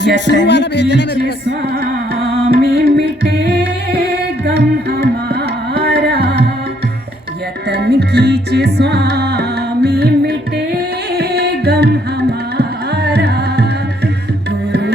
शुरू वाला भेज देना मेरे पास। स्वामी मिटे गम हमारा, यतन कीच स्वामी मिटे गम हमारा। गुरु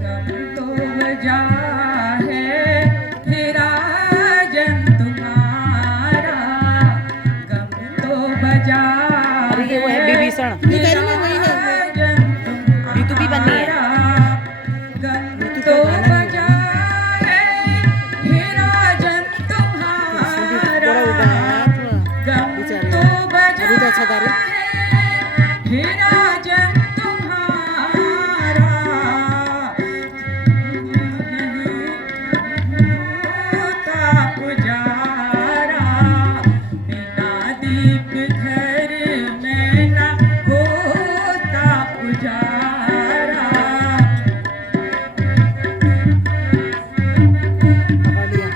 गम तो बजा है हेरा जन तुम्हारा, गम तो बजा अरे ये वो है विभीषण, ये कह रही मैं वही है। ऋतु भी बनी है। गम तो बजा है हेरा जन तुम्हारा, गम तो बजा अभी तो अच्छा गा रही। है हेरा जन तुम्हारा। होता पुजारा, बिना दीप घर में ना होता पुजारा। पकड़ लिया।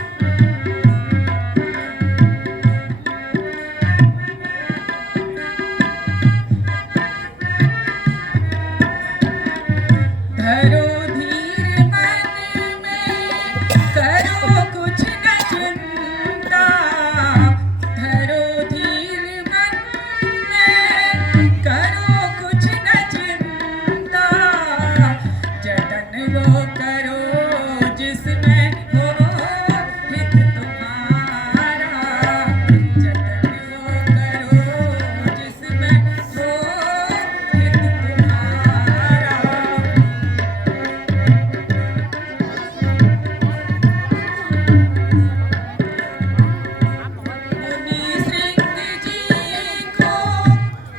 धरो धीर मन में करो कुछ न चिंता, धरो धीर मन में करो कुछ न चिंता। जतन वो करो जिसमें हो हित तुम्हारा, जतन वो करो जिसमें हो हित तुम्हारा। मुनि सिंह जी को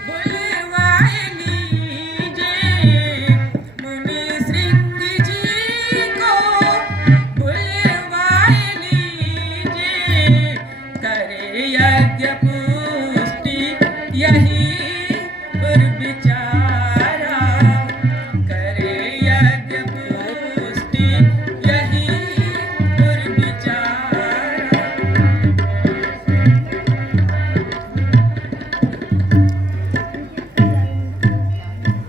बुलवाए लीजिए, मुनि सिंह जी को बुलवाए लीजिए। करे यज्ञ पुष्टि यही विचारा, करे यज्ञ पुष्टि यही विचारा।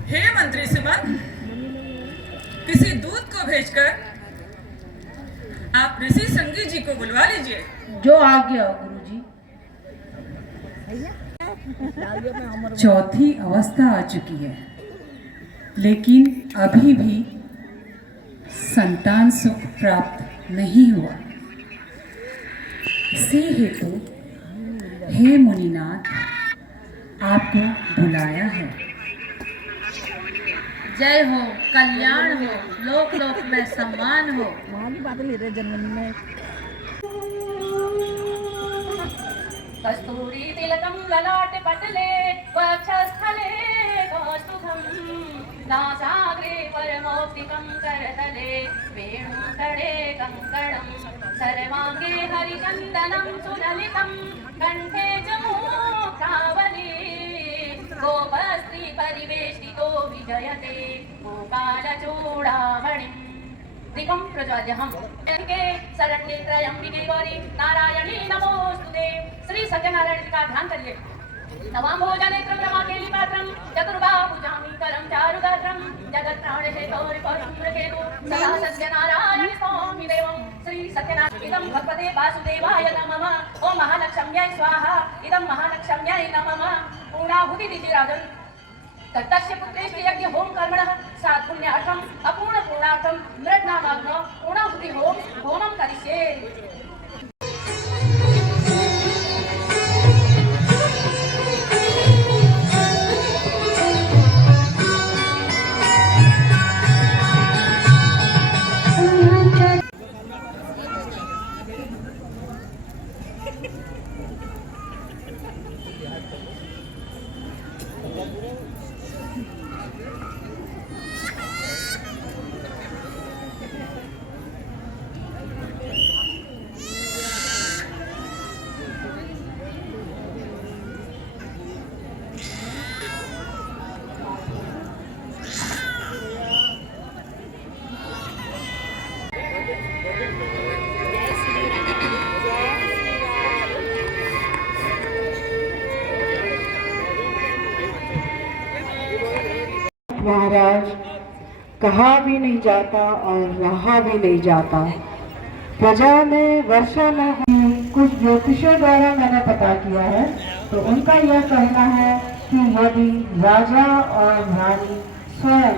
हे मंत्री सुमन, किसी दूत को भेजकर आप ऋषि संगी जी को बुलवा लीजिए। जो आ गया गुरुजी। चौथी अवस्था आ चुकी है, लेकिन अभी भी संतान सुख प्राप्त नहीं हुआ। इसी हेतु हे मुनिनाथ आपको बुलाया है। जय हो, कल्याण हो, लोक लोक में सम्मान हो। वहाँ भी बातें ले रहे जर्मनी में। कस्तूरी तिलकं ललाटे पटले वक्षस्थले कौस्तुभं, नासाग्रे परमौक्तिकं करतले वेणुकरे कङ्कणं, सर्वाङ्गे हरिचन्दनं सुललितं कण्ठे च मुक्तावली। गोपस्त्री परिवेष्टितो विजयते गोपालचूडामणिम्। दिकं प्रज्वाल्यहं के शरण्ये त्र्यंबिके गौरी नारायणी नमोस्तुते। श्री सत्यनारायण जी का ध्यान करिए। नवाम्भोजनेत्रं रमाकेली पात्रं चतुर्बाहुजामी करं चारुगात्रं, जगत्प्राणहेतोरिपशुम्रकेतु सदा सत्यनारायण स्वामी देवं। श्री सत्यनारायण इदं भगवते वासुदेवाय नमः। ओम महालक्ष्म्यै स्वाहा, इदं महालक्ष्म्यै नमः। पूर्णाहुति दीजिए राजन। तस्य पुत्रेष्ट यज्ञ होम कर्मणः सात् पुण्यार्थम अपूर्ण पूर्णार्थम मृडनामाग्नो पूर्णाहुति होमं करिष्ये। महाराज, कहा भी नहीं जाता और रहा भी नहीं जाता। प्रजा में वर्षा न हुई, कुछ ज्योतिषों द्वारा मैंने पता किया है, तो उनका यह कहना है कि यदि राजा और रानी स्वयं,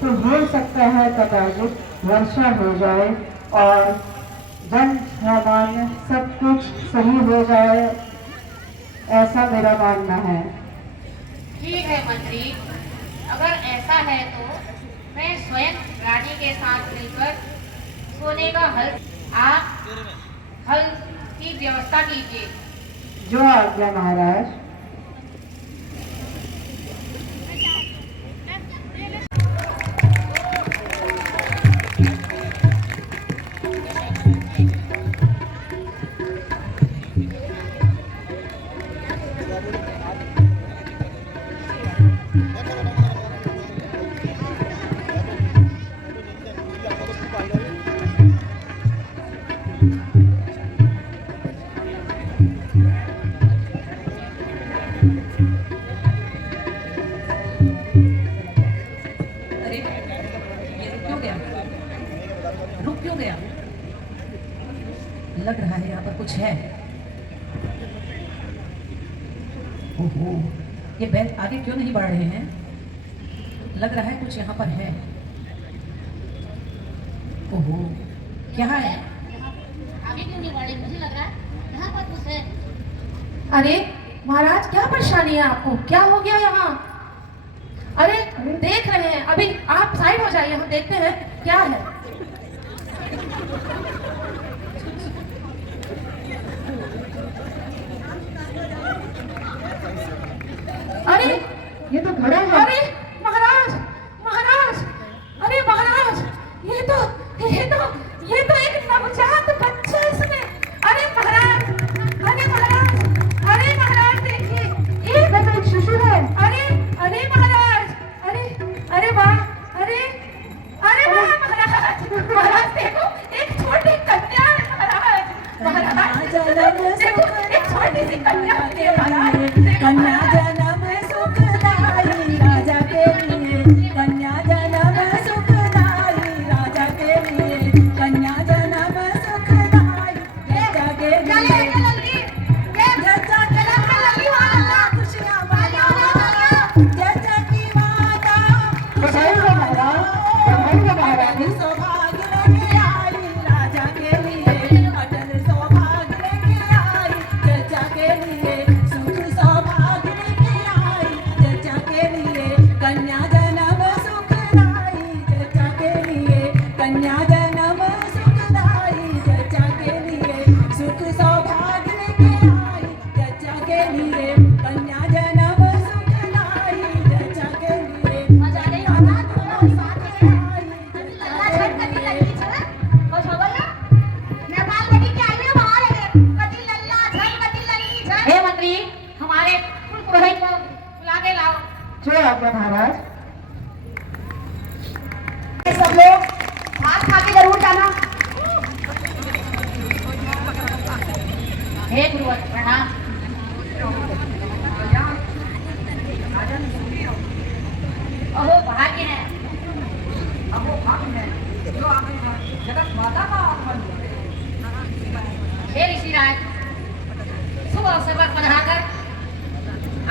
तो हो सकता है कदाचित वर्षा हो जाए और जन सामान्य सब कुछ सही हो जाए, ऐसा मेरा मानना है। ठीक है मंत्री, अगर ऐसा है तो मैं स्वयं रानी के साथ मिलकर सोने का आप हल की व्यवस्था कीजिए। जो आज्ञा महाराज। लग रहा है यहाँ पर कुछ है। ओहो, ये बैल आगे क्यों नहीं बढ़ रहे हैं? लग रहा है कुछ यहाँ पर है। ओहो, क्या है? आगे क्यों नहीं बढ़े? मुझे लग रहा है यहाँ पर कुछ है। अरे महाराज, क्या परेशानी है आपको? क्या हो गया यहाँ? अरे देख रहे हैं, अभी आप साइड हो जाइए, हम देखते हैं क्या है। अरे ये तो घड़ा है। अरे महाराज, महाराज, अरे महाराज, ये तो एक नवजात बच्चा इसमें। अरे महाराज, अरे महाराज, अरे महाराज देखिए, ये तो एक शिशु है। अरे अरे महाराज, अरे वाह, अरे वाह महाराज, महाराज देखो, एक छोटी कन्या है महाराज। महाराज देखो, एक छोटी सी कन्या है महाराज। कन्या जन्म सुखदाई राजा के लिए, कन्या जन्म सुखदाई राजा के लिए, कन्या जन्म सुखदाई राजा के लिए। खुशियाँ वाला जैसा की माता सौभाग्य लेके आई राजा के लिए, अटल सौभाग्य लेके आई चर्चा के लिए, सुख सौभाग्य लेके आई चर्चा के लिए, कन्या जन्म सुखदाई चर्चा के लिए, कन्या जन्म सुखदाई चर्चा के लिए, सुख सौभाग्य लेके आई चर्चा के लिए, कन्या जन्म सुखदाई चर्चा के लिए। मजा नहीं आता दोनों साथ में। लल्ला छट कदी लल्ली छट, बस हो गया। नेपाल में भी क्या है बाहर है, कदी लल्ला छट कदी लल्ली छट। हे मंत्री, हमारे कुल पुरोहित को बुला के लाओ। जो आज्ञा महाराज। सब लोग हाथ खा के जरूर जाना। हे गुरुवर प्रणाम। अहो भाग्य है, अहो भाग्य है जो आपने जगत माता का आगमन हुआ। हे ऋषिराज, शुभ अवसर पर पधारकर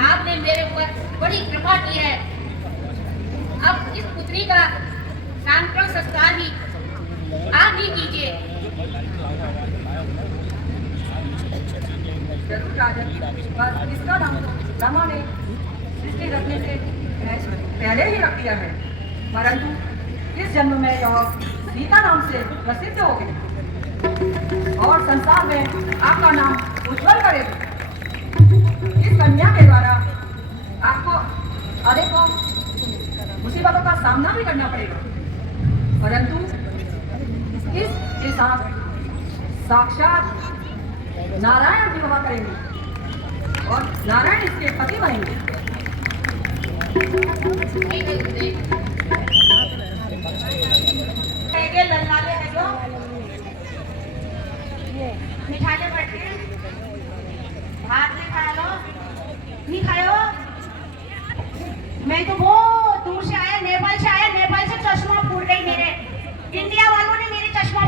आपने मेरे ऊपर बड़ी कृपा की है। अब इस पुत्री का नामकरण संस्कार भी आप ही कीजिए। जरूर राजन, पर इसका नाम ब्रह्मा ने सृष्टि रखने से पहले ही रख दिया है, परंतु इस जन्म में यह सीता नाम से प्रसिद्ध हो गई और संसार में आपका नाम उज्जवल करेगी। इस कन्या के द्वारा आपको अनेकों मुसीबतों का सामना भी करना पड़ेगा, परंतु इसके साथ साक्षात नारायण विवाह करेंगे और नारायण इसके पति बनेंगे। लल्लाले है जो मिठाई बैठे भात नहीं खाया लो, नहीं खाए हो। मैं तो बहुत दूर से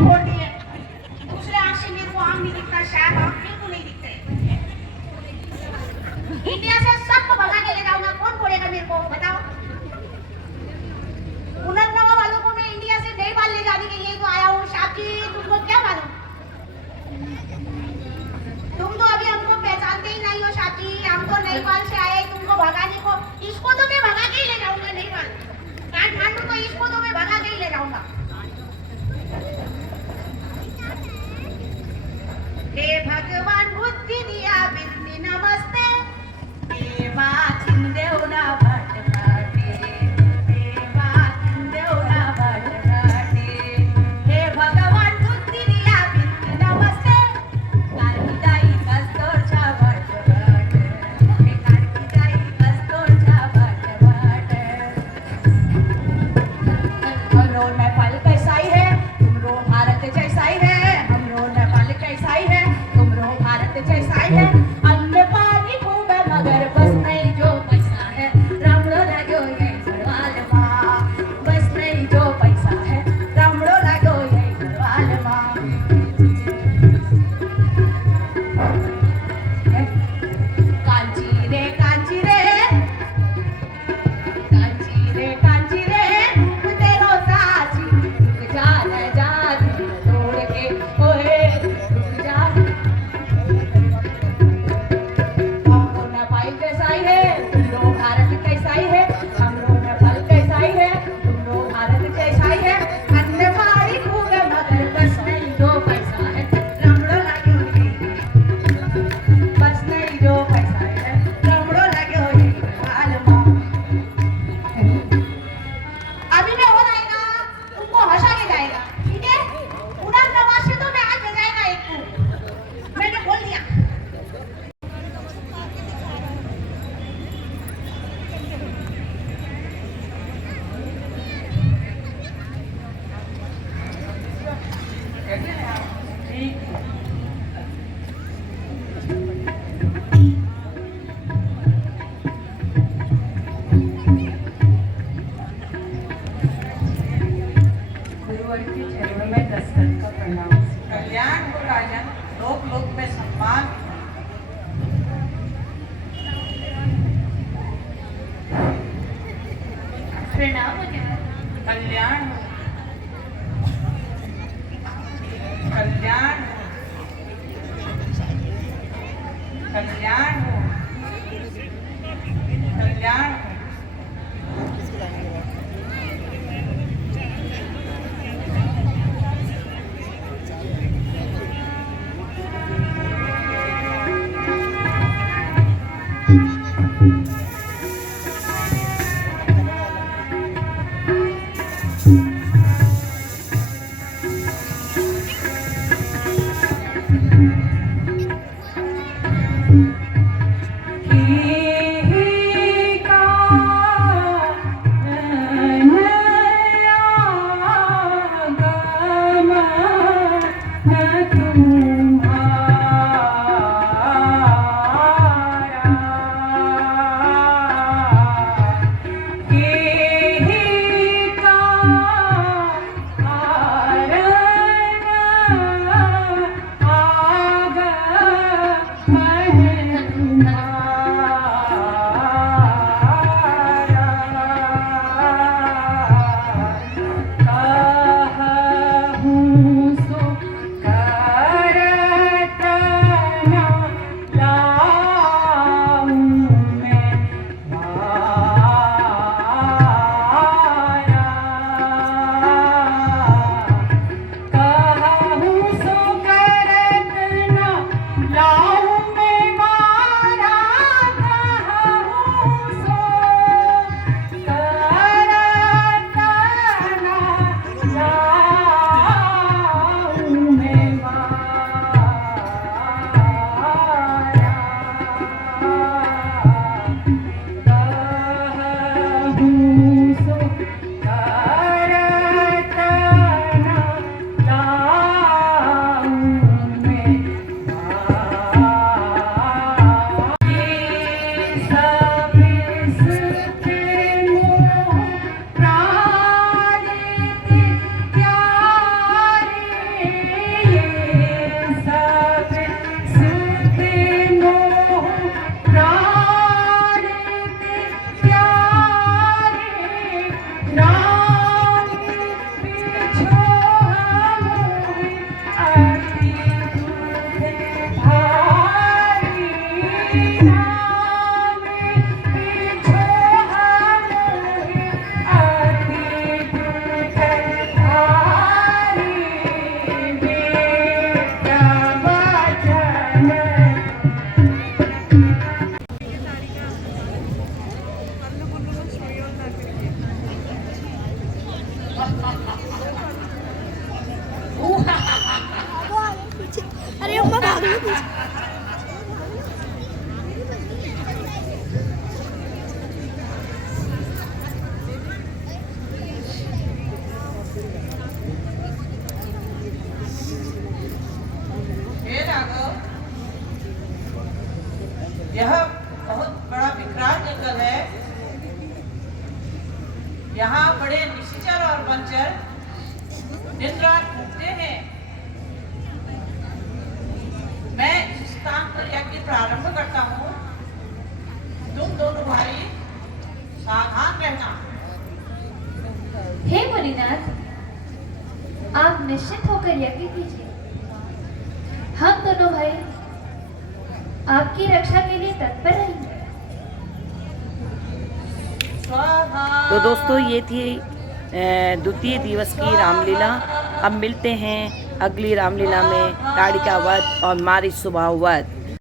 बोल दिए। दूसरे आंख से मेरे को आम नहीं दिखता, शायद आम बिल्कुल नहीं दिखते। इंडिया से सबको भगा के ले जाऊंगा, कौन बोलेगा मेरे को बताओ? पुनर्नवा वालों को मैं इंडिया से नेपाल ले जाने के लिए तो आया हूँ। साहब जी तुमको क्या मालूम? तुम तो अभी हमको पहचानते ही नहीं हो साहब जी। हम तो नेपाल से आए तुमको भगाने को। इसको तो मैं भगा के ही ले जाऊंगा नेपाल, काठमांडू को इसको तो मैं भगा के ही ले जाऊंगा। हे भगवान बुद्धि दिया बिन्नी नमस्ते, हे बाचिन देवना बाट घाटे, हे बाचिन देवना बाट घाटे। हे भगवान बुद्धि दिया बिन्नी नमस्ते, कारकीदाई कस्तोरच्या बाट घाट, हे कारकीदाई कस्तोरच्या बाट घाट। हमरो नेपाल कैसा ही है, तुमरो भारत जैसा ही है। हमरो नेपाल कैसा ही है, तुमरो भारत जैसा ही है। अन्न पानी खूब है मगर बस नहीं जो पैसा है। रामड़ो लागो ये घरवाल माँ, बस नहीं जो पैसा है। रामड़ो लागो ये घरवाल माँ। कांची रे कांची रे, कांची रे कांची रे, तेरो साची रुक जा न जा दिल तोड़ के, ओए रुक जा। हमरो नेपाल कैसा ही है, तुमरो भारत कैसा ही है। हमरो नेपाल कैसा ही है, तुमरो भारत जैसा ही है। अन्न पानी खूब है मगर बस नहीं जो पैसा है। रामड़ो लागो ये, बस नहीं जो पैसा है। रामड़ो लागो ये घरवाल माँ। अभी मैं हो जाएगा, तुमको हंसा के जाएगा, ठीक है? पुनर्नवा से तो मैं आज जाएगा एक को, मैंने बोल दिया। गुरुवर के चरणों में दस्तक का प्रणाम। कल्याण हो राजन, लोक लोक में सम्मान। प्रणाम कल्याण हो, कल्याण हो, कल्याण हो, कल्याण हो। Thank you. हे राघव, यह बहुत बड़ा विकराल जंगल है। यहाँ बड़े निशाचर और वंचर दिन रात घूमते हैं। मैं इस स्थान पर यज्ञ प्रारंभ करता हूँ। तुम दोनों भाई सावधान रहना। हे मुनिनाथ, आप निश्चित होकर यज्ञ कीजिए। हम दोनों भाई आपकी रक्षा के लिए तत्पर रहेंगे। तो दोस्तों ये थी द्वितीय दिवस की रामलीला। अब मिलते हैं अगली रामलीला में ताड़िका वध और मारी सुबह वध।